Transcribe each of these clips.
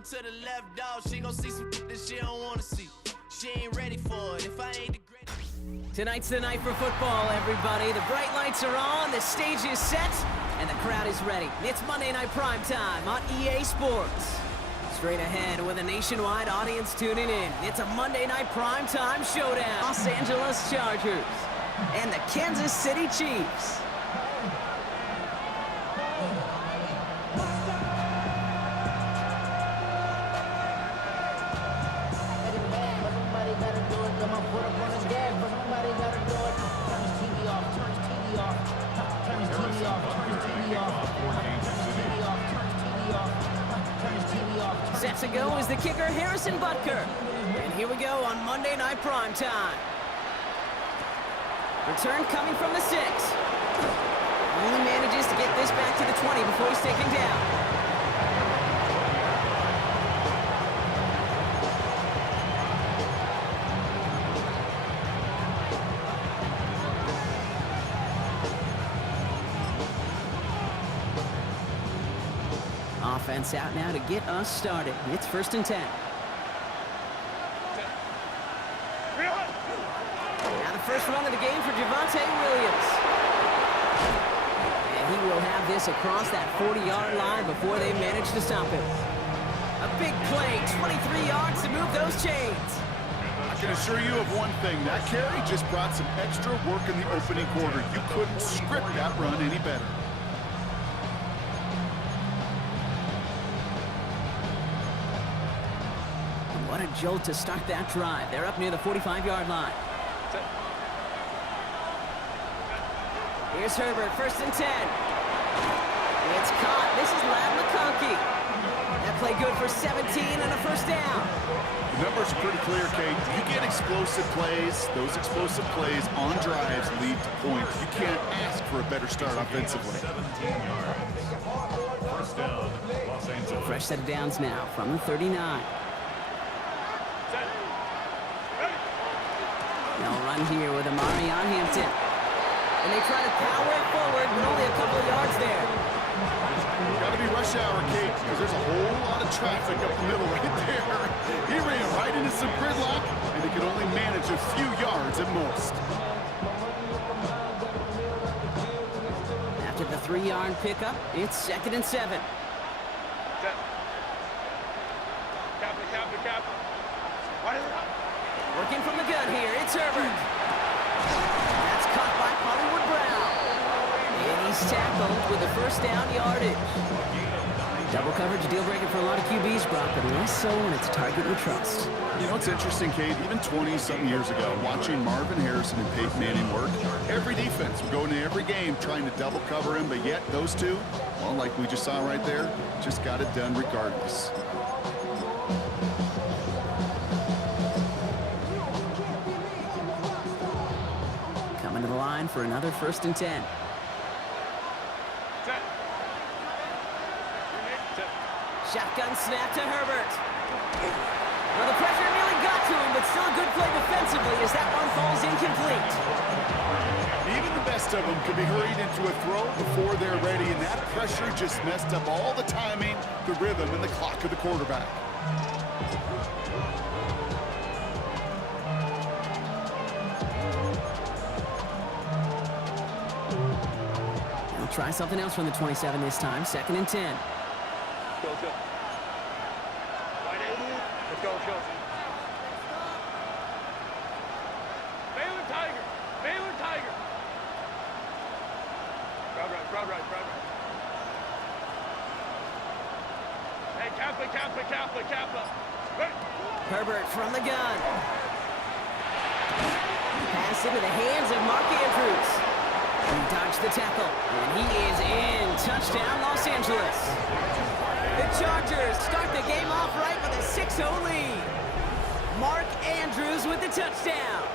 Going to the left, dog. She gon' see some that she don't wanna see. She ain't ready for it. If I ain't the greatest. Tonight's the night for football, everybody. The bright lights are on, the stage is set, and the crowd is ready. It's Monday Night Primetime on EA Sports. Straight ahead with a nationwide audience tuning in. It's a Monday Night Primetime showdown. Los Angeles Chargers and the Kansas City Chiefs. Set to go is the kicker, Harrison Butker. And here we go on Monday Night Primetime. Return coming from the 6. Only manages to get this back to the 20 before he's taken down. Offense out now to get us started. It's 1st and 10. Now the first run of the game for Javonte Williams. And he will have this across that 40-yard line before they manage to stop him. A big play, 23 yards to move those chains. I can assure you of one thing. That carry just brought some extra work in the opening quarter. You couldn't script that run any better. What a jolt to start that drive. They're up near the 45-yard line. Here's Herbert, 1st and 10. It's caught. This is Lad McConkey. That play good for 17 and a 1st down. The numbers are pretty clear, Kate. You get explosive plays. Those explosive plays on drives lead to points. You can't ask for a better start offensively. 17 yards. 1st down, Los Angeles. Fresh set of downs now from the 39. They'll run here with Amari on Hampton. And they try to power it forward, but only a couple of yards there. Got to be rush hour, Kate, because there's a whole lot of traffic up the middle right there. He ran right into some gridlock, and he could only manage a few yards at most. After the 3-yard pickup, it's 2nd and 7. Working from the gun here, it's Herbert. That's caught by Hollywood Brown. And he's tackled with a 1st down yardage. Double coverage deal breaker for a lot of QBs, Brock, but less so when it's a target you trust. You know, it's interesting, Kate, even 20-something years ago, watching Marvin Harrison and Peyton Manning work, every defense would go into every game trying to double cover him, but yet those two, well, like we just saw right there, just got it done regardless. Coming to the line for another 1st and 10. Shotgun snap to Herbert. Well, the pressure nearly got to him, but still a good play defensively as that one falls incomplete. Even the best of them could be hurried into a throw before they're ready, and that pressure just messed up all the timing, the rhythm, and the clock of the quarterback. We'll try something else from the 27 this time. 2nd and 10. Herbert from the gun. Pass into the hands of Mark Andrews. He dodged the tackle, and he is in. Touchdown, Los Angeles. The Chargers start the game off right with a 6-0 lead. Mark Andrews with the touchdown.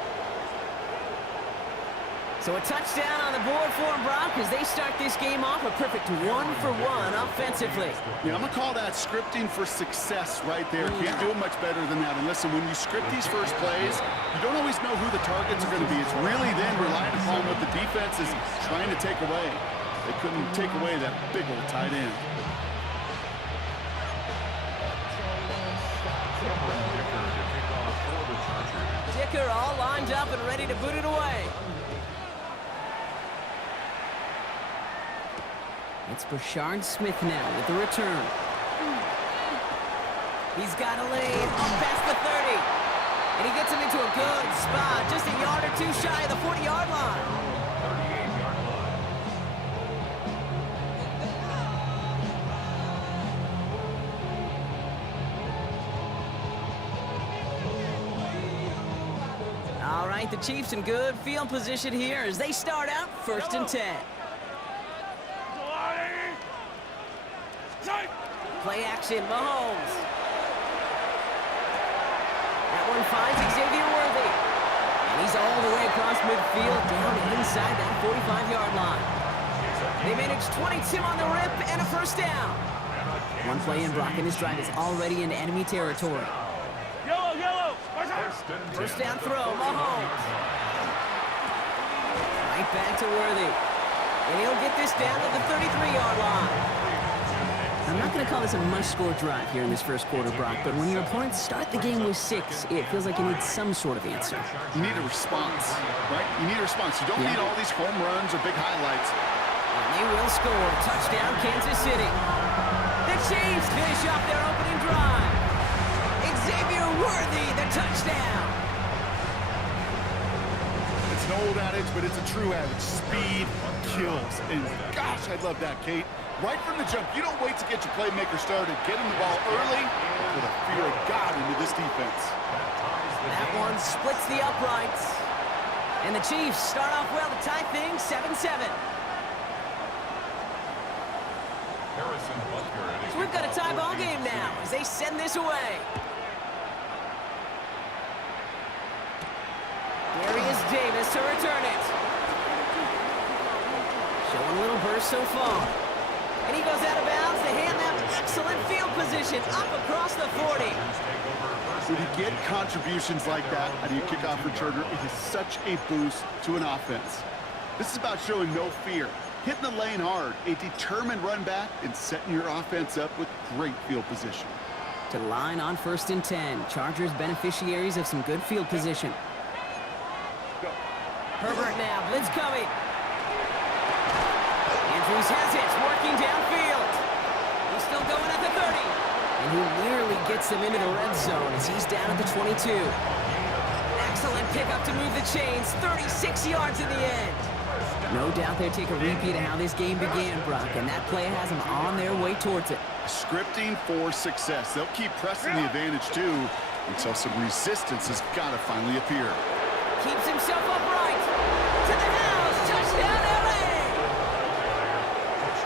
So a touchdown on the board for them, Brock, as they start this game off a perfect 1-for-1 offensively. Yeah, I'm going to call that scripting for success right there. Can't do it much better than that. And listen, when you script these first plays, you don't always know who the targets are going to be. It's really then relying upon what the defense is trying to take away. They couldn't take away that big old tight end. Dicker all lined up and ready to boot it away. It's Brashard Smith now with the return. He's got a lane up past the 30. And he gets him into a good spot, just a yard or two shy of the 40-yard line. 38-yard line. All right, the Chiefs in good field position here as they start out 1st and 10. Play action, Mahomes. That one finds Xavier Worthy. And he's all the way across midfield, down inside that 45-yard line. They manage 22 on the rip and a 1st down. One play in, Brock, and this drive is already into enemy territory. Yellow. 1st down throw, Mahomes. Right back to Worthy. And he'll get this down to the 33-yard line. I'm not going to call this a must-score drive here in this first quarter, Brock, but when your opponents start the game with 6, it feels like you need some sort of answer. You need a response, right? You need a response. You don't need all these home runs or big highlights. And they will score. Touchdown, Kansas City. The Chiefs finish off their opening drive. Xavier Worthy, the touchdown. It's an old adage, but it's a true adage. Speed kills. And gosh, I love that, Kate. Right from the jump, you don't wait to get your playmaker started. Get him the ball early and put a fear of God into this defense. That one splits the uprights. And the Chiefs start off well to tie things 7-7. So we've got a tie ball game now as they send this away. Darius Davis to return it. Showing a little burst so far. And he goes out of bounds to hand them excellent field position up across the 40. When you get contributions like that out of your kickoff returner, it is such a boost to an offense. This is about showing no fear, hitting the lane hard, a determined run back, and setting your offense up with great field position. To the line on 1st and 10. Chargers beneficiaries of some good field position. Herbert now, blitz coming. Andrews has it, working downfield. He's still going at the 30. And he nearly gets them into the red zone as he's down at the 22. Excellent pickup to move the chains, 36 yards in the end. No doubt they take a repeat of how this game began, Brock, and that play has them on their way towards it. Scripting for success. They'll keep pressing the advantage, too, until some resistance has got to finally appear. Keeps himself upright. To the house. Touchdown, LA.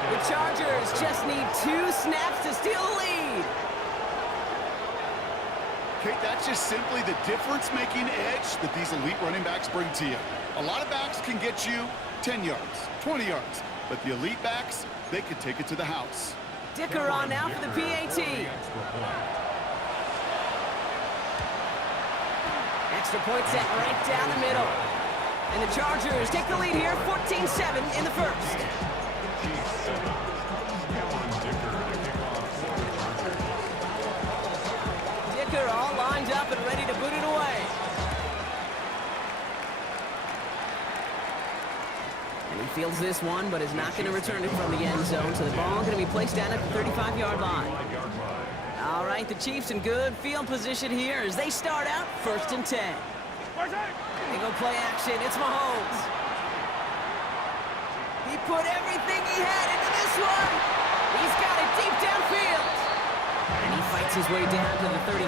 The Chargers just need 2 snaps to steal the lead. Kate, that's just simply the difference-making edge that these elite running backs bring to you. A lot of backs can get you 10 yards, 20 yards, but the elite backs, they can take it to the house. Dicker on now for the PAT. Extra point set right down the middle. And the Chargers take the lead here, 14-7 in the first. Dicker all lined up and ready to boot it away. And he fields this one, but is not going to return it from the end zone. So the ball going to be placed down at the 35-yard line. All right, the Chiefs in good field position here as they start out 1st and 10. They go play action. It's Mahomes. He put everything he had into this one. He's got it deep downfield. And he fights his way down to the 35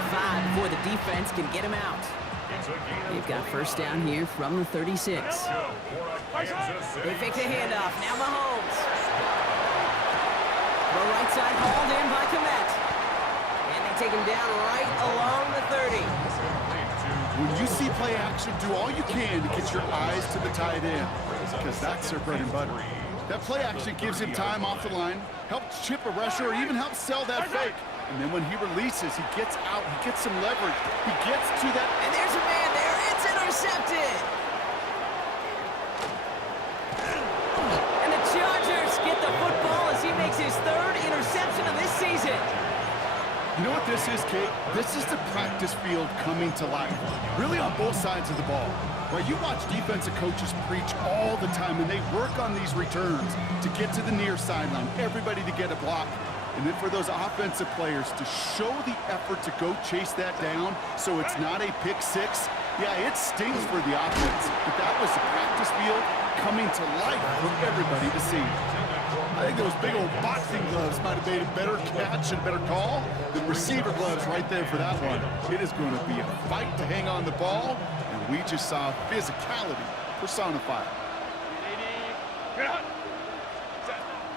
before the defense can get him out. They've got 1st down here from the 36. They fake the handoff. Now Mahomes. The right side hauled in by Komet. And they take him down right along the 30. When you see play action, do all you can to get your eyes to the tight end, because that's their bread and butter. That play action gives him time off the line, helps chip a rusher, or even helps sell that fake. And then when he releases, he gets out, he gets some leverage, he gets to that. And there's a man there, it's intercepted. And the Chargers get the football as he makes his 3rd interception of this season. You know what this is, Kate? This is the practice field coming to life, really on both sides of the ball. Right, you watch defensive coaches preach all the time, and they work on these returns to get to the near sideline, everybody to get a block. And then for those offensive players to show the effort to go chase that down so it's not a pick six, yeah, it stings for the offense. But that was the practice field coming to life for everybody to see. I think those big old boxing gloves might have made a better catch and a better call than receiver gloves right there for that one. It is going to be a fight to hang on the ball, and we just saw physicality personified.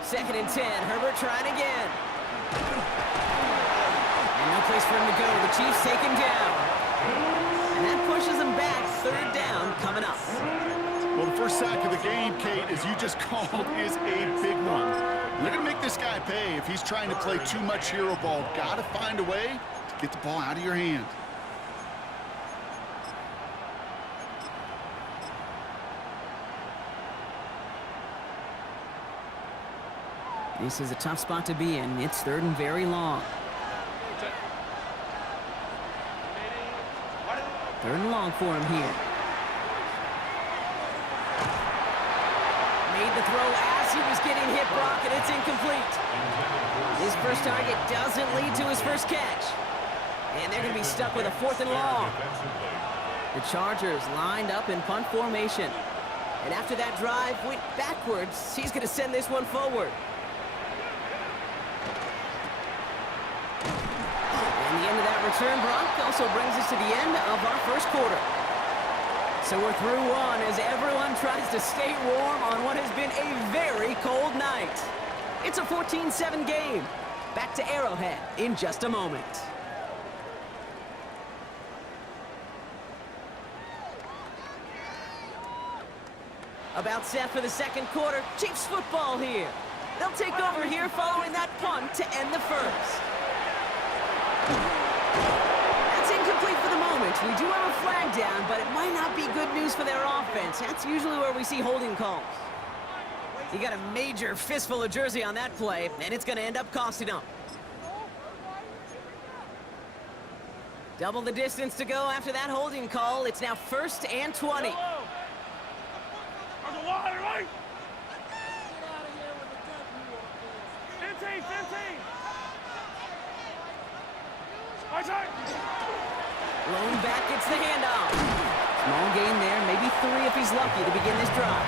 2nd and 10, Herbert trying again. And no place for him to go. The Chiefs take him down. And that pushes him back. 3rd down coming up. Well, the first sack of the game, Kate, as you just called, is a big one. They're going to make this guy pay if he's trying to play too much hero ball. Got to find a way to get the ball out of your hand. This is a tough spot to be in. It's 3rd and very long. 3rd and long for him here. Made the throw as he was getting hit, Brock, and it's incomplete. His first target doesn't lead to his first catch. And they're going to be stuck with a 4th and long. The Chargers lined up in punt formation. And after that drive went backwards, he's going to send this one forward. And the end of that return, Brock, also brings us to the end of our first quarter. So we're through one as everyone tries to stay warm on what has been a very cold night. It's a 14-7 game. Back to Arrowhead in just a moment. About set for the 2nd quarter. Chiefs football here. They'll take over here following that punt to end the first. That's incomplete for the moment. We do have a flag down, but it might not be good news for their offense. That's usually where we see holding calls. He got a major fistful of jersey on that play, and it's going to end up costing him. Double the distance to go after that holding call. It's now 1st and 20. Lone back gets the handoff. Small gain there, maybe 3 if he's lucky to begin this drive.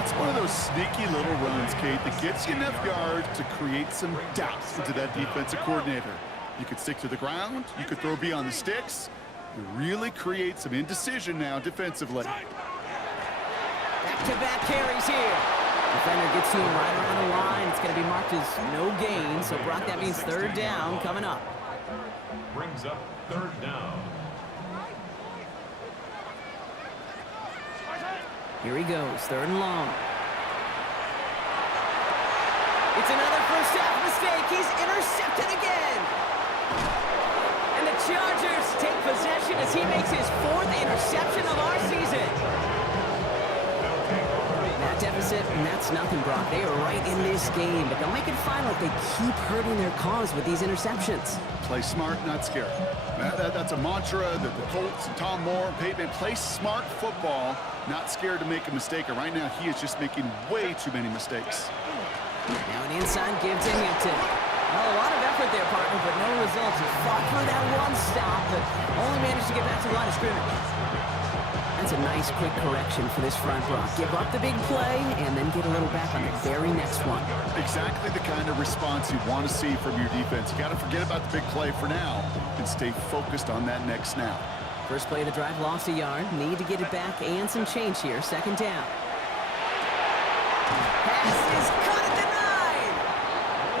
It's one of those sneaky little runs, Kate, that gets you enough yards to create some doubt into that defensive coordinator. You could stick to the ground, you could throw beyond the sticks. You really create some indecision now defensively. Back-to-back carries here. Defender gets to him right around the line. It's going to be marked as no gain. So, Brock, that means 3rd down coming up. Brings up 3rd down. Here he goes, 3rd and long. It's another first half mistake. He's intercepted again. And the Chargers take possession as he makes his 4th interception of our season. That deficit, and that's nothing, Brock. They are right in this game, but they'll make it final if they keep hurting their cause with these interceptions. Play smart, not scared. That's a mantra that the Colts and Tom Moore and Peyton play smart football, not scared to make a mistake. And right now, he is just making way too many mistakes. Now an inside give to Hampton. Well, a lot of effort there, partner, but no results. He fought for that one stop, but only managed to get back to the line of scrimmage. That's a nice quick correction for this front, Brock. Give up the big play and then get a little back on the very next one. Exactly the kind of response you want to see from your defense. You got to forget about the big play for now and stay focused on that next snap. First play of the drive, lost a yard. Need to get it back and some change here. 2nd down. Pass is caught at the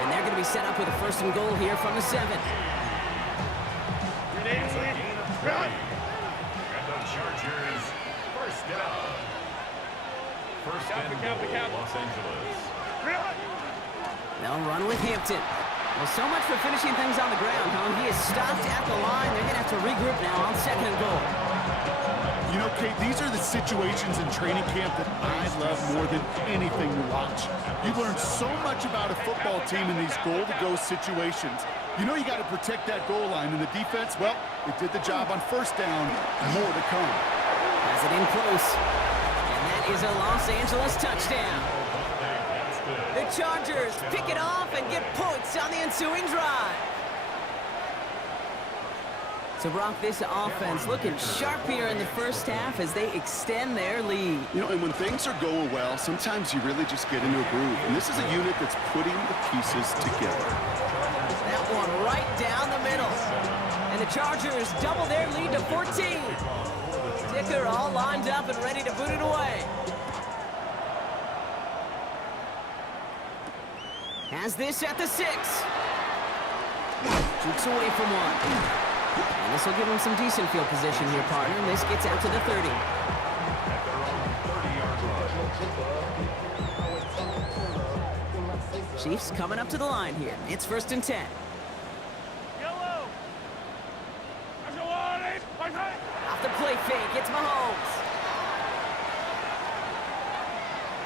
9. And they're going to be set up with a 1st and goal here from the 7. Chargers, 1st down. 1st and goal, Los Angeles. They'll run with Hampton. Well, so much for finishing things on the ground, huh? He is stopped at the line. They're going to have to regroup now on 2nd and goal. You know, Kate, these are the situations in training camp that I love more than anything to watch. You learn so much about a football team in these goal-to-go situations. You know you got to protect that goal line, and the defense, well, it did the job on first down. More to come. Has it in close. And that is a Los Angeles touchdown. The Chargers pick it off and get points on the ensuing drive. So, Brock, this offense looking sharp here in the first half as they extend their lead. You know, and when things are going well, sometimes you really just get into a groove. And this is a unit that's putting the pieces together. That one right down the middle. And the Chargers double their lead to 14. Dicker all lined up and ready to boot it away. Has this at the 6. Jukes away from one. And this will give him some decent field position here, partner. And this gets out to the 30. Chiefs coming up to the line here. It's 1st and 10. Off the play fake, it's Mahomes.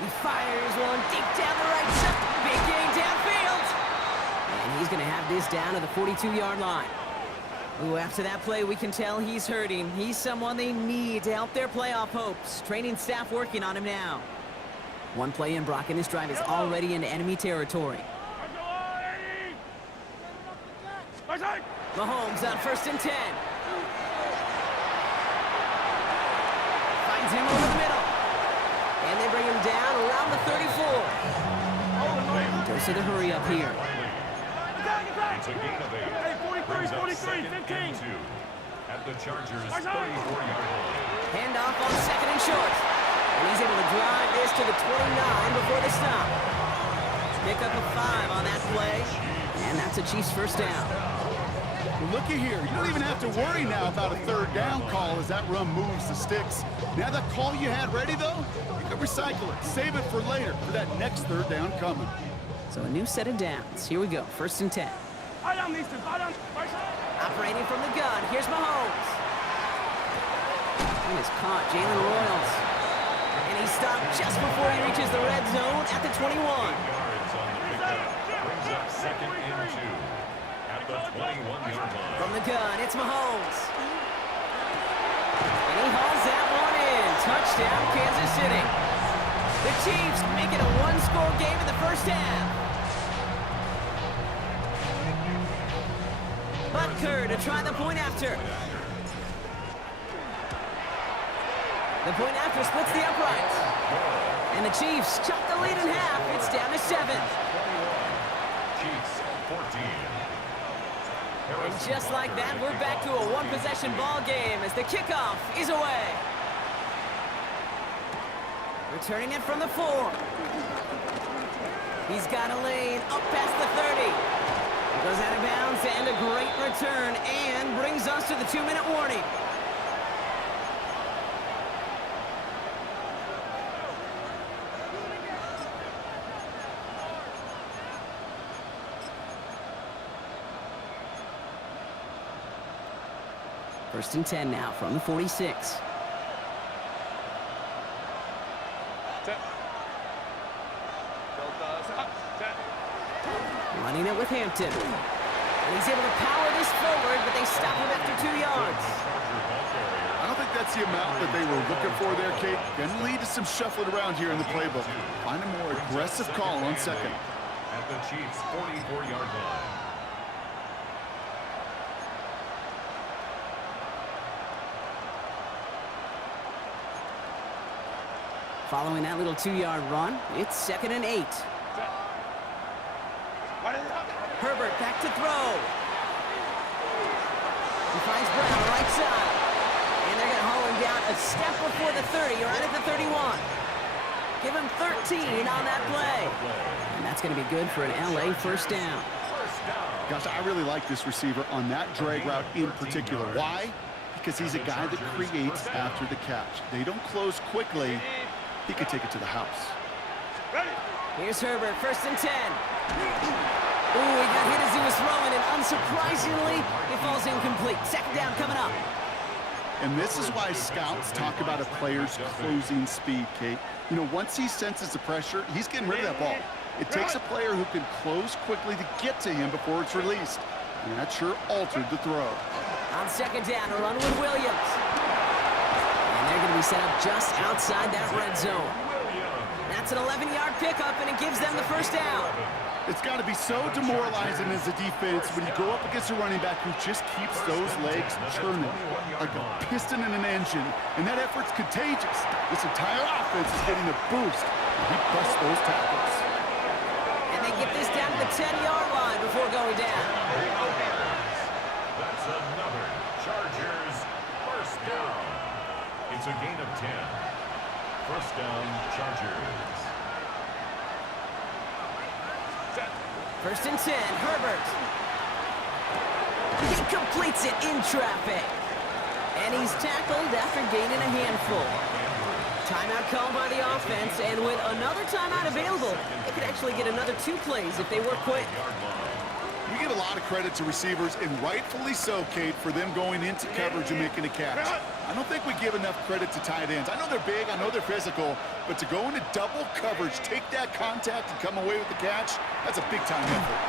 He fires one deep down the right side. Big gain downfield. And he's going to have this down to the 42-yard line. Ooh, after that play, we can tell he's hurting. He's someone they need to help their playoff hopes. Training staff working on him now. One play in, Brock, and this drive is already into enemy territory. Mahomes on 1st and 10. Finds him over the middle. And they bring him down around the 34. Dose of the hurry up here. It's a gain of 8. 43, 15. At the Chargers' 34-yard line. Handoff on 2nd and short. And he's able to drive this to the 29 before the stop. Pick up a 5 on that play. And that's a Chiefs first down. Well, looky here. You don't even have to worry now about a 3rd down call as that run moves the sticks. Now that call you had ready, though, you can recycle it. Save it for later for that next 3rd down coming. So a new set of downs. Here we go. 1st and 10. Operating from the gun. Here's Mahomes. And is caught. Jalen Royals. And he's stopped just before he reaches the red zone at the 21. Brings up 2nd and 2 at the 21-yard line. From the gun, it's Mahomes. And he hauls that one in. Touchdown, Kansas City. The Chiefs make it a 1-score game in the first half. Butker to try the point after. The point after splits the uprights. And the Chiefs chop the lead in half. It's down to 7. Chiefs 14. And just like that, we're back to a one-possession ball game as the kickoff is away. Returning it from the 4. He's got a lane up past the 30. Goes out of bounds and a great return and brings us to the 2-minute warning. First and 10 now from the 46. Running it with Hampton. And he's able to power this forward, but they stop him after 2 yards. I don't think that's the amount that they were looking for there, Kate. Going to lead to some shuffling around here in the playbook. Find a more aggressive call on 2nd. At the Chiefs' 44-yard line. Following that little 2-yard run, it's 2nd and 8. Herbert back to throw. He finds Brown right side. And they're going to haul him down a step before the 30, right at the 31. Give him 13 on that play. And that's going to be good for an LA first down. Gosh, I really like this receiver on that drag route in particular. Why? Because he's a guy that creates after the catch. They don't close quickly. He could take it to the house. Here's Herbert, 1st and 10. Ooh, he got hit as he was throwing, and unsurprisingly, it falls incomplete. 2nd down coming up. And this is why scouts talk about a player's closing speed, Kate. You know, once he senses the pressure, he's getting rid of that ball. It takes a player who can close quickly to get to him before it's released. And that sure altered the throw. On second down, a run with Williams. And they're going to be set up just outside that red zone. That's an 11-yard pickup, and it gives them the first down. It's got to be so demoralizing as a defense when you go up against a running back who just keeps those legs churning like a piston in an engine, and that effort's contagious. This entire offense is getting a boost, and he busts those tackles. And they get this down to the 10-yard line before going down. That's another Chargers first down. It's a gain of 10. First down, Chargers. First and 10, Herbert. He completes it in traffic. And he's tackled after gaining a handful. Timeout called by the offense, and with another timeout available, they could actually get another 2 plays if they work quick. We give a lot of credit to receivers, and rightfully so, Kate, for them going into coverage and making a catch. I don't think we give enough credit to tight ends. I know they're big, I know they're physical, but to go into double coverage, take that contact, and come away with the catch, that's a big-time effort.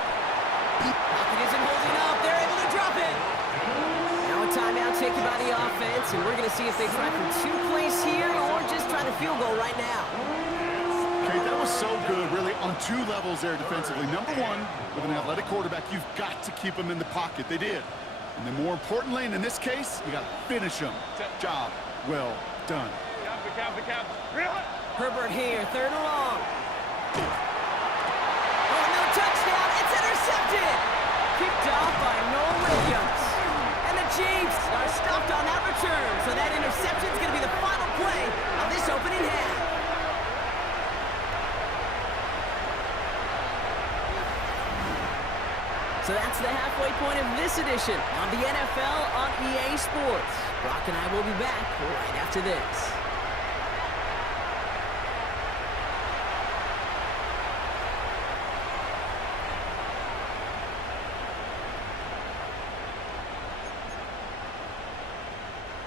Pocket isn't holding up. They're able to drop it. Now a timeout taken by the offense, and we're going to see if they try for 2 plays here or just try the field goal right now. Okay, that was so good, really, on 2 levels there defensively. Number 1, with an athletic quarterback, you've got to keep him in the pocket. They did. And then more importantly, and in this case, you got to finish him. Job well done. Herbert here, 3rd and long. Oh, no touchdown. It's intercepted. Kicked off by Noah Williams. And the Chiefs are stopped on that return. So that interception is going to be the final play of this opening half. So that's the halfway point of this edition of the NFL on EA Sports. Brock and I will be back right after this.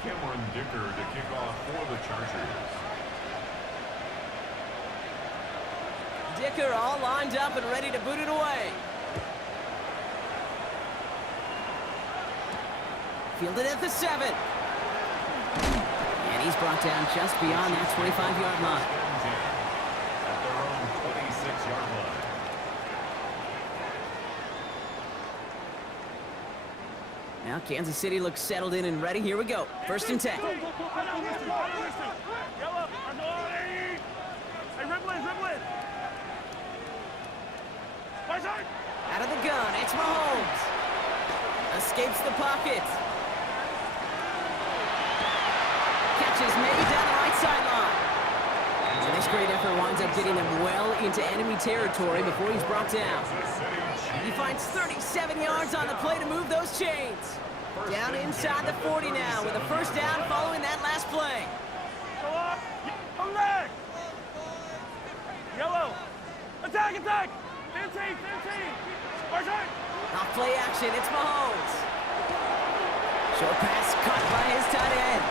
Cameron Dicker to kick off for the Chargers. Dicker all lined up and ready to boot it away. Fielded at the 7. And he's brought down just beyond that 25-yard line. At their own 26-yard line. Now Kansas City looks settled in and ready. Here we go. First and 10. Out of the gun, it's Mahomes. Escapes the pocket. Catch is made down the right sideline. And this great effort winds up getting him well into enemy territory before he's brought down. He finds 37 yards on the play to move those chains. Down inside the 40 now with a first down following that last play. Yellow. Attack, attack. 15. Off play action, it's Mahomes. Short pass cut by his tight end.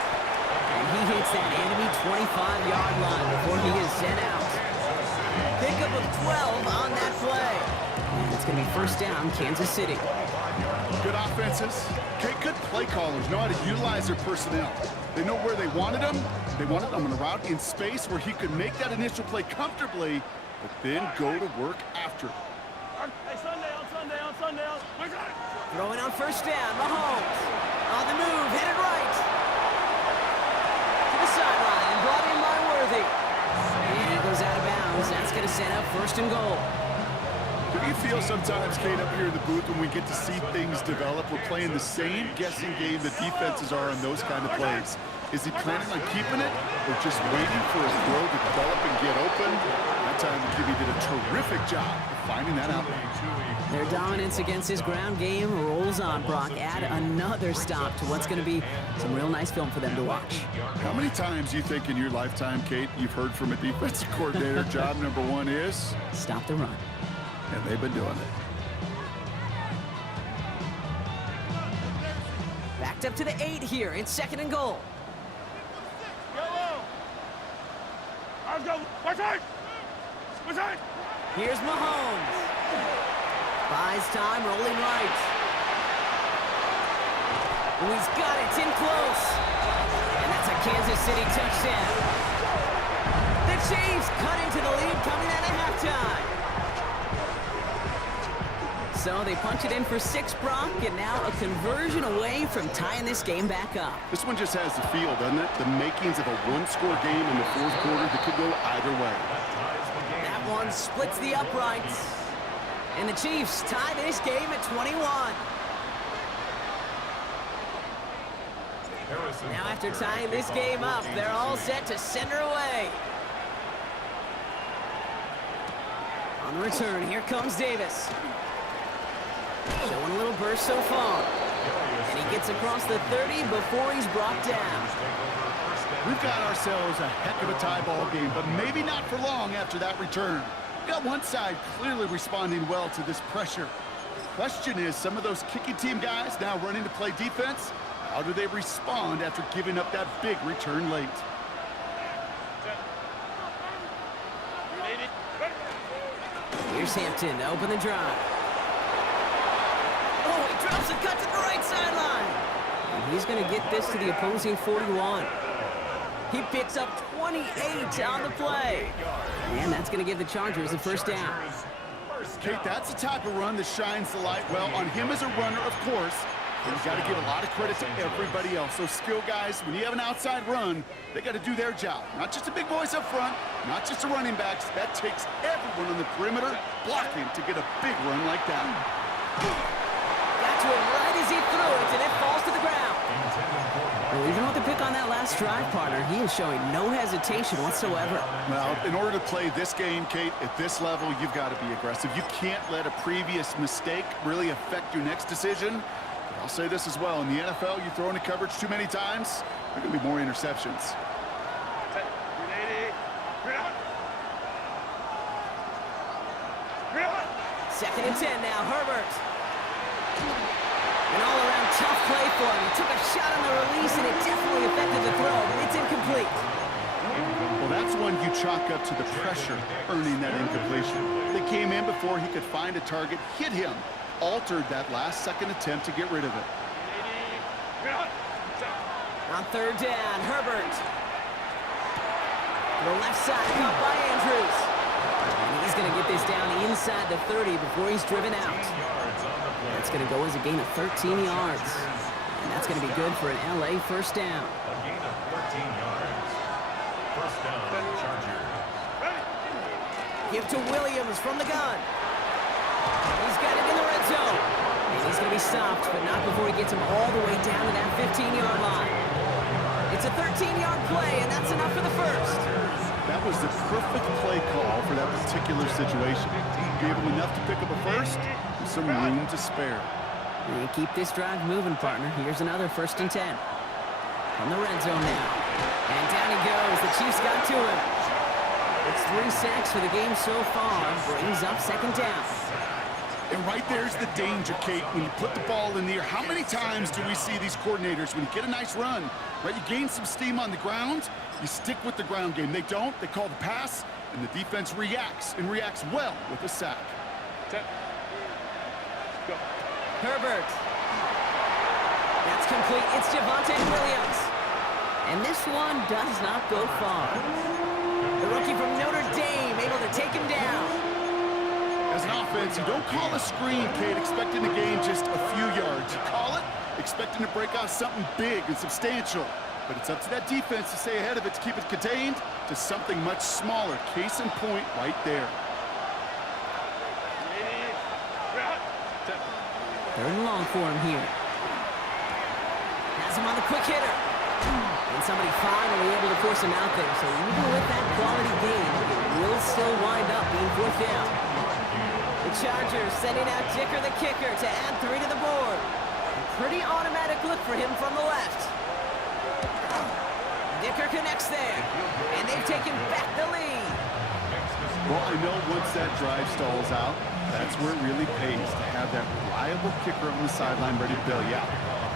And he hits that enemy 25-yard line before he is sent out. Pickup of 12 on that play. And it's going to be first down, Kansas City. Good offenses. Okay, good play callers know how to utilize their personnel. They know where they wanted them. They wanted them on a route in space where he could make that initial play comfortably, but then go to work after. Hey, Sunday. Throwing on first down, Mahomes. On the move, hit it right. To the sideline and brought in by Worthy. And he goes out of bounds. That's going to set up first and goal. Do you feel sometimes, Kate, up here in the booth when we get to see things develop, we're playing the same guessing game the defenses are on those kind of plays? Is he planning on keeping it or just waiting for his throw to develop and get open? That time the QB did a terrific job of finding that out. Their dominance against his ground game rolls on, Brock. Add another stop to what's going to be some real nice film for them to watch. How many times do you think in your lifetime, Kate, you've heard from a defensive coordinator, job number 1 is? Stop the run. And they've been doing it. Backed up to the 8 here. It's second and goal. Yellow. Let's go. Watch out. Here's Mahomes. Buys time, rolling right. Oh, he's got it. It's in close. And that's a Kansas City touchdown. The Chiefs cut into the lead coming out of halftime. So they punch it in for 6, Brock, and now a conversion away from tying this game back up. This one just has the feel, doesn't it? The makings of a one-score game in the fourth quarter that could go either way. That one splits the uprights. And the Chiefs tie this game at 21. Now after tying this game up, they're all set to send her away. On the return, here comes Davis. Showing a little burst so far. And he gets across the 30 before he's brought down. We've got ourselves a heck of a tie ball game, but maybe not for long after that return. We got one side clearly responding well to this pressure. The question is, some of those kicking team guys now running to play defense, how do they respond after giving up that big return late? Here's Hampton to open the drive. Oh, he drops a cut to the right sideline. And he's going to get this to the opposing 41. He picks up 28 on the play. And that's going to give the Chargers a first down. Kate, that's the type of run that shines the light well on him as a runner, of course. But you've got to give a lot of credit to everybody else. Those skill guys, when you have an outside run, they got to do their job. Not just the big boys up front, not just the running backs. That takes everyone on the perimeter blocking to get a big run like that. Got to it right as he threw it, and it falls to the ground. Well, even with the pick on that last drive, partner, he is showing no hesitation whatsoever. Well, in order to play this game, Kate, at this level, you've got to be aggressive. You can't let a previous mistake really affect your next decision. But I'll say this as well. In the NFL, you throw into coverage too many times, there are going to be more interceptions. Second and 10 now, Herbert. An all-around tough play for him. He took a shot on the release, and it definitely affected the throw, but it's incomplete. Well, that's one you chalk up to the pressure earning that incompletion. They came in before he could find a target, hit him, altered that last-second attempt to get rid of it. On third down, Herbert. The left side, caught by Andrews. And he's going to get this down inside the 30 before he's driven out. That's going to go as a gain of 13 yards. And that's going to be good for an LA first down. A gain of 13 yards. First down, Chargers. Give to Williams from the gun. He's got it in the red zone. And he's going to be stopped, but not before he gets him all the way down to that 15-yard line. It's a 13-yard play, and that's enough for the first. That was the perfect play call for that particular situation. Gave him enough to pick up a first, with some room to spare. And keep this drive moving, partner. Here's another 1st and 10. From the red zone now. And down he goes. The Chiefs got to him. It's 3 sacks for the game so far. Brings up 2nd down. And right there's the danger, Kate, when you put the ball in the air. How many times do we see these coordinators, when you get a nice run, right, you gain some steam on the ground, you stick with the ground game. They don't. They call the pass, and the defense reacts, and reacts well with a sack. Herbert. That's complete. It's Javonte Williams. And this one does not go far. The rookie from Notre Dame able to take him down. As an offense, you don't call a screen, Kate, expecting to gain just a few yards. You call it expecting to break off something big and substantial. But it's up to that defense to stay ahead of it, to keep it contained to something much smaller. Case in point right there. 3rd and long for him here. Has him on the quick hitter. And somebody finally able to force him out there. So even with that quality game, it will still wind up being 4th down. The Chargers sending out Dicker the kicker to add 3 to the board. A pretty automatic look for him from the left. Dicker connects there, and they've taken back the lead. Well, I know once that drive stalls out, that's where it really pays to have that reliable kicker on the sideline ready to bail you out.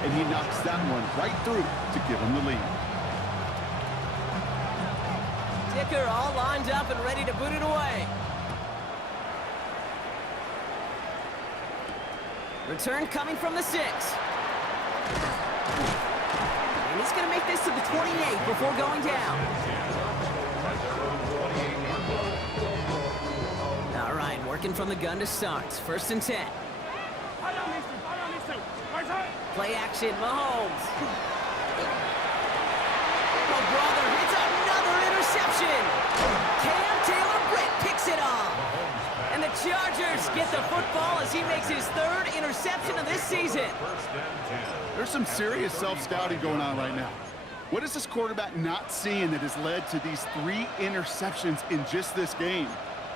And he knocks that one right through to give him the lead. Dicker all lined up and ready to boot it away. Return coming from the 6. this to the 28 before going down. All right, working from the gun to start. 1st and 10. High on these two. Right side. Play action, Mahomes. Oh, brother, it's another interception. Cam Taylor-Britt picks it off. And the Chargers get the football as he makes his 3rd interception of this season. There's some serious self-scouting going on right now. What is this quarterback not seeing that has led to these 3 interceptions in just this game?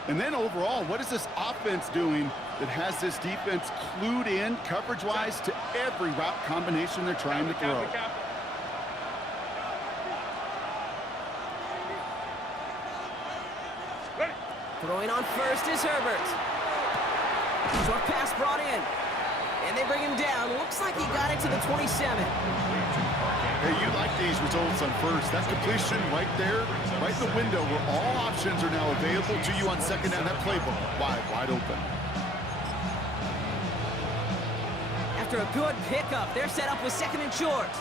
And then overall, what is this offense doing that has this defense clued in coverage-wise to every route combination they're trying to throw? Throwing on first is Herbert. Short pass brought in. And they bring him down. Looks like he got it to the 27. Hey, you like these results on first. That completion right there, right in the window where all options are now available to you on second down. That playbook wide open. After a good pickup, they're set up with 2nd and short.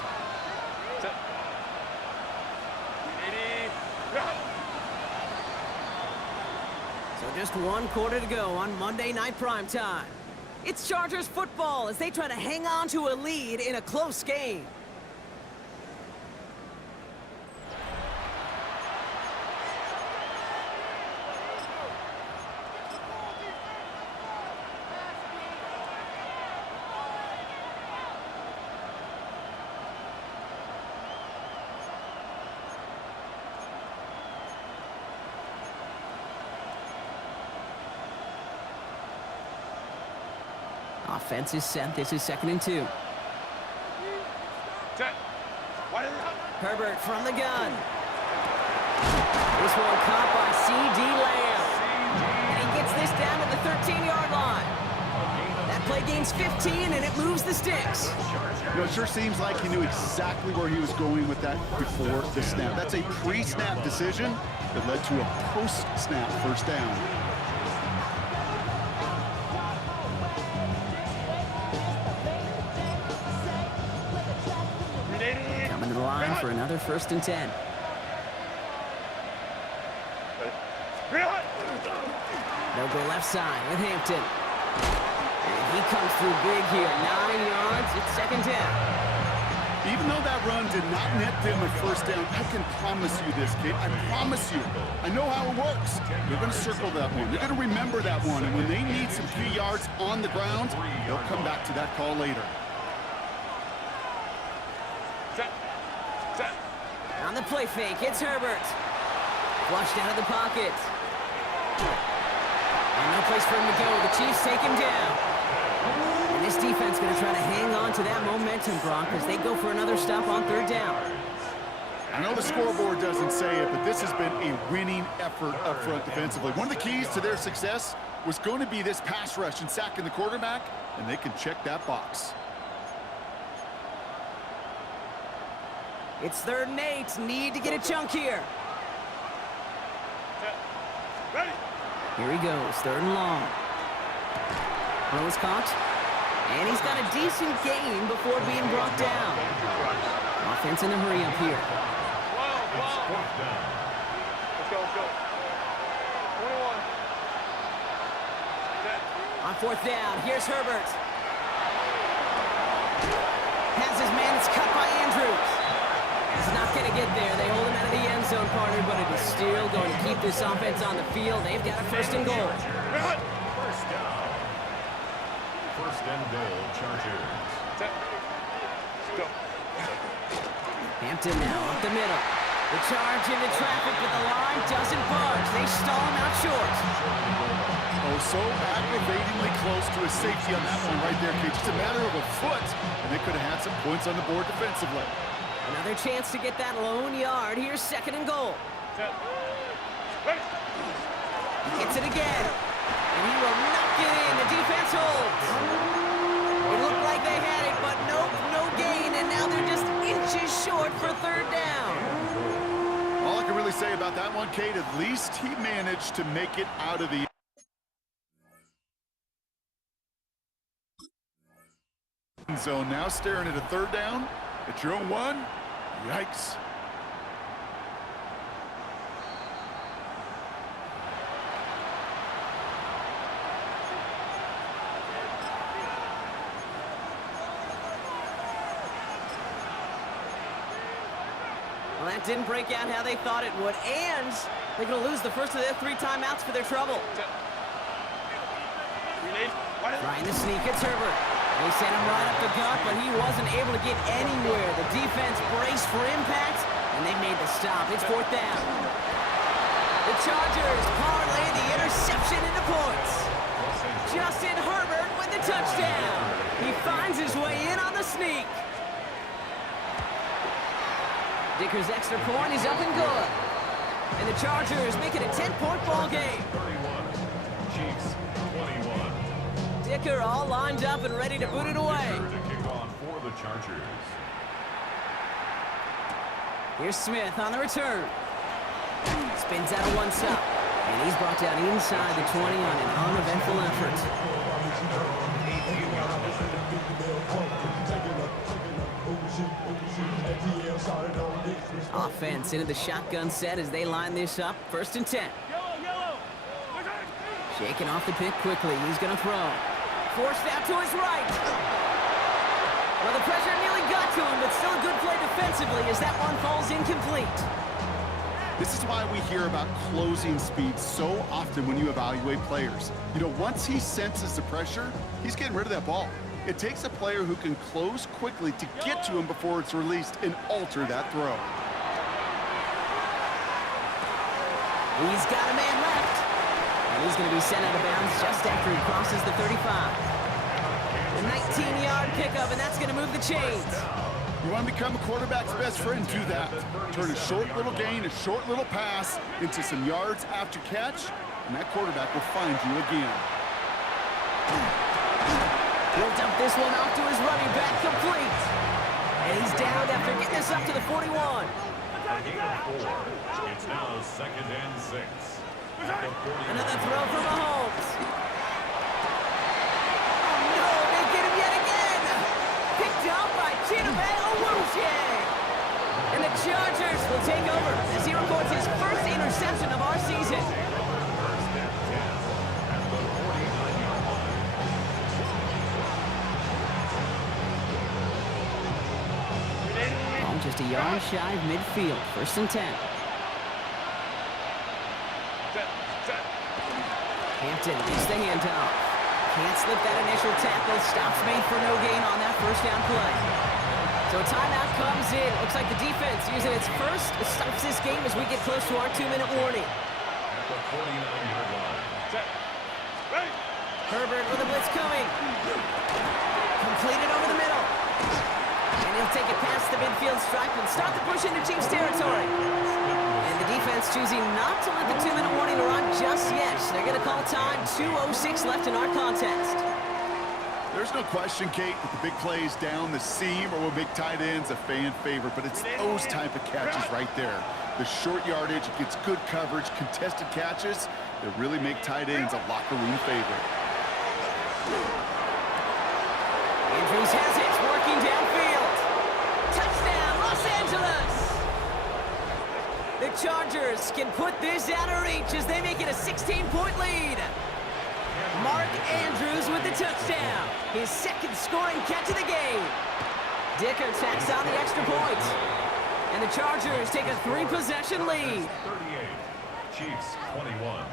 So just 1 quarter to go on Monday Night Primetime. It's Chargers football as they try to hang on to a lead in a close game. Offense is set. This is 2nd and 2. Herbert from the gun. This one caught by C.D. Lamb. And he gets this down to the 13-yard line. That play gains 15, and it moves the sticks. You know, it sure seems like he knew exactly where he was going with that before the snap. That's a pre-snap decision that led to a post-snap 1st down. Coming to the line for another 1st and 10. They'll go left side with Hampton. And he comes through big here. 9 yards. It's 2nd down. Even though that run did not net them a 1st down, I can promise you this, kid. I promise you. I know how it works. They're going to circle that one. They're going to remember that one. And when they need some key yards on the ground, they'll come back to that call later. On the play fake, it's Herbert. Flushed out of the pocket. And no place for him to go. The Chiefs take him down. And this defense going to try to hang on to that momentum, Brock, as they go for another stop on 3rd down. I know the scoreboard doesn't say it, but this has been a winning effort up front defensively. One of the keys to their success was going to be this pass rush and sacking the quarterback, and they can check that box. It's 3rd and 8. Need to get a chunk here. Here he goes. 3rd and long. Throw is caught. And he's got a decent gain before being brought down. Offense in a hurry up here. Let's go. 21. On 4th down, here's Herbert. Has his man, it's cut by Andrews. He's not going to get there. They hold him out of the end zone, partner, but it is still going to keep this offense on the field. They've got a 1st and goal. 1st down. 1st and goal, Chargers. Go. Hampton now up the middle. The charge into traffic, but the line doesn't budge. They stall him out short. Oh, so aggravatingly close to a safety on that one right there, kid. Just a matter of a foot, and they could have had some points on the board defensively. Another chance to get that lone yard. Here's 2nd and goal. He gets it again. And he will not get in. The defense holds. It looked like they had it, but nope, no gain. And now they're just inches short for 3rd down. All I can really say about that one, Kate, at least he managed to make it out of the end zone. Now staring at a 3rd down at your own 1. Yikes. Well, that didn't break out how they thought it would, and they're going to lose the first of their 3 timeouts for their trouble. Trying to sneak, it's Herbert. They sent him right up the gut, but he wasn't able to get anywhere. The defense braced for impact, and they made the stop. It's 4th down. The Chargers parlay the interception into points. Justin Herbert with the touchdown. He finds his way in on the sneak. Dicker's extra point is up and good. And the Chargers make it a 10-point ball game. 31, Chiefs 21. Dicker all lined up and ready to boot it away. To kick off for the Chargers. Here's Smith on the return. Spins out of one stop. And he's brought down inside the 20 on an uneventful effort. Offense into the shotgun set as they line this up. 1st and 10. Shaking off the pick quickly. He's going to throw. Forced out to his right. Well, the pressure nearly got to him, but still a good play defensively as that one falls incomplete. This is why we hear about closing speed so often when you evaluate players. You know, once he senses the pressure, he's getting rid of that ball. It takes a player who can close quickly to get to him before it's released and alter that throw. He's got a man left. And he's going to be sent out of bounds just after he crosses the 35. A 19-yard pickup, and that's going to move the chains. You want to become a quarterback's best friend, do that. Turn a short little gain, a short little pass into some yards after catch, and that quarterback will find you again. He'll dump this one off to his running back, complete. And he's down after getting this up to the 41. It's now 2nd and 6. Another throw for Mahomes. Oh no, they get him yet again. Picked up by Chidobe Awuzie. And the Chargers will take over as he records his first interception of our season. Just a yard shy of midfield. 1st and 10. Hampton gets the handoff. Can't slip that initial tackle. Stops made for no gain on that 1st down play. So a timeout comes in. Looks like the defense using its first stops this game as we get close to our 2-minute warning. At the 49-yard line. Herbert with a blitz coming. Completed over the middle. And he'll take it past the midfield stripe and start the push into Chiefs territory. And the defense choosing not to let the 2-minute warning run just yet. They're going to call time. 2:06 left in our contest. There's no question, Kate, that the big plays down the seam or with big tight ends a fan favorite, but it's those type of catches right there. The short yardage, it gets good coverage, contested catches that really make tight ends a locker room favorite. Andrews has it, working downfield. Touchdown, Los Angeles! The Chargers can put this out of reach as they make it a 16-point lead. Mark Andrews with the touchdown. His 2nd scoring catch of the game. Dicker tacks on the extra point. And the Chargers take a 3-possession lead. 38, Chiefs 21.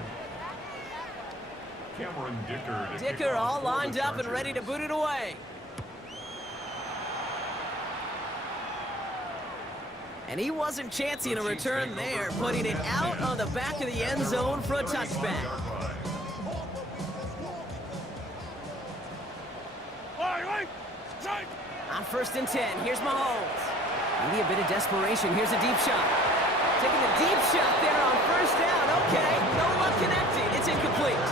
Cameron Dicker. Dicker all lined up and ready to boot it away. And he wasn't chancing a return there, putting it out on the back of the end zone for a touchback. On 1st and 10, here's Mahomes. Maybe a bit of desperation. Here's a deep shot. Taking a deep shot there on 1st down. Okay, no luck connecting. It's incomplete.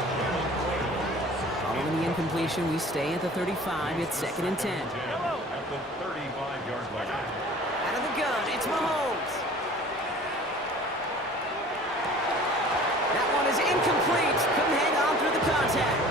Following the incompletion, we stay at the 35. It's 2nd and 10. At the 35-yard line. Out of the gun, it's Mahomes. That one is incomplete. Couldn't hang on through the contact.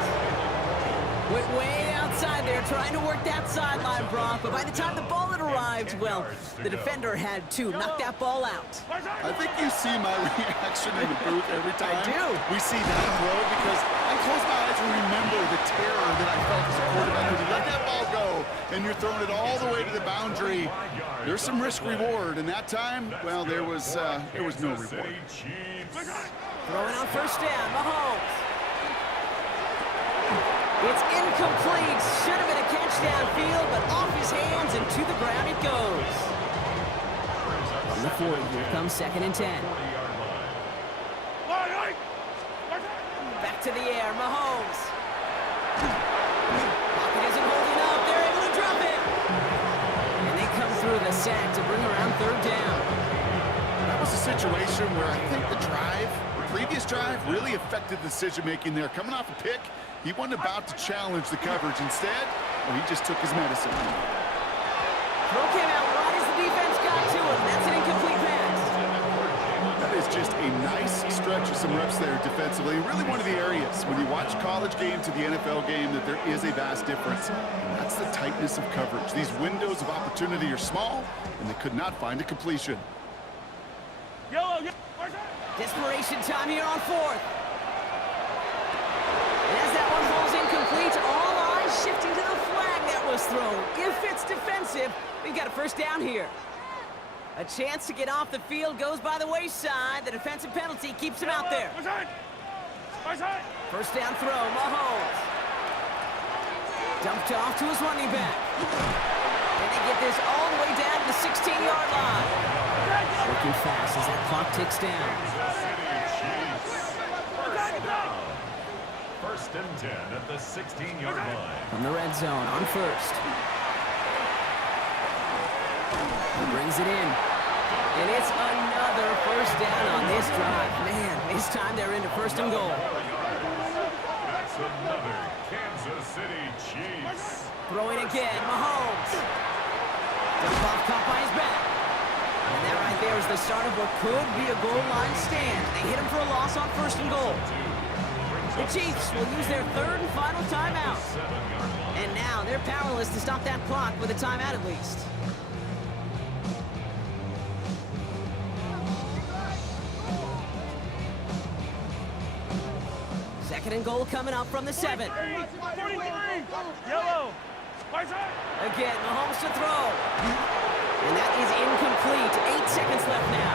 Went way outside there trying to work that sideline, Brock, but by the time the ball had arrived, well, the defender had to knock that ball out. I think you see my reaction in the booth every time I do. we see that throw, because I close my eyes and remember the terror that I felt as a quarterback. When you let that ball go and you're throwing it all the way to the boundary, there's some risk-reward. And that time, well, there was no reward. Throwing on first down, Mahomes. It's incomplete. Should have been a catch downfield, but off his hands and to the ground it goes. From the 40, here comes 2nd and 10. Back to the air, Mahomes. Pocket isn't holding up. They're able to drop it. And they come through the sack to bring around 3rd down. That was a situation where I think the previous drive really affected the decision-making there. Coming off a pick, he wasn't about to challenge the coverage. Instead, well, he just took his medicine. Throw came out right as the defense got to him. That's an incomplete pass. That is just a nice stretch of some reps there defensively. Really one of the areas when you watch college game to the NFL game that there is a vast difference. And that's the tightness of coverage. These windows of opportunity are small, and they could not find a completion. Desperation time here on 4th. And as that one falls incomplete, all eyes shifting to the flag that was thrown. If it's defensive, we've got a 1st down here. A chance to get off the field goes by the wayside. The defensive penalty keeps him out there. 1st down throw, Mahomes. Dumped off to his running back. And they get this all the way down to the 16-yard line. Working fast as that clock ticks down. 1st and 10 at the 16-yard line. From the red zone on 1st. He brings it in. And it's another 1st down on this drive. Man, this time they're into 1st and goal. That's another Kansas City Chiefs. Throwing again, Mahomes. Dump off caught by his back. And that right there is the start of what could be a goal line stand. They hit him for a loss on 1st and goal. The Chiefs will use their 3rd and final timeout. And now they're powerless to stop that clock with a timeout at least. Second and goal coming up from the 7. Yellow. Again, Mahomes to throw. And that is incomplete. 8 seconds left now.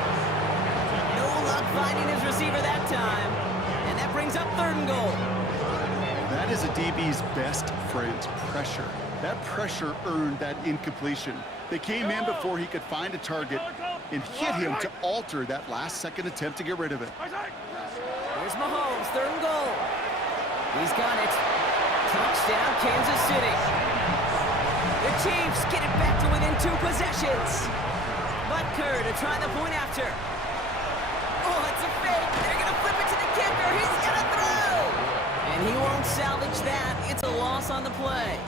No luck finding his receiver that time. And that brings up 3rd and goal. That is a DB's best friend, pressure. That pressure earned that incompletion. They came in before he could find a target and hit him to alter that last-second attempt to get rid of it. Here's Mahomes, 3rd and goal. He's got it. Touchdown, Kansas City. The Chiefs get it back to within 2 possessions. Butker to try the point after. Oh, it's a fake. They're going to flip it to the kicker. He's going to throw. And he won't salvage that. It's a loss on the play.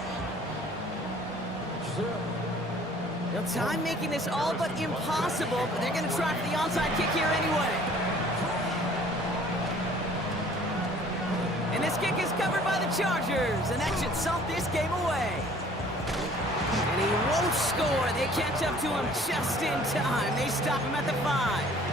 Now, time making this all but impossible, but they're going to try for the onside kick here anyway. And this kick is covered by the Chargers, and that should salt this game away. And he won't score. They catch up to him just in time. They stop him at the 5.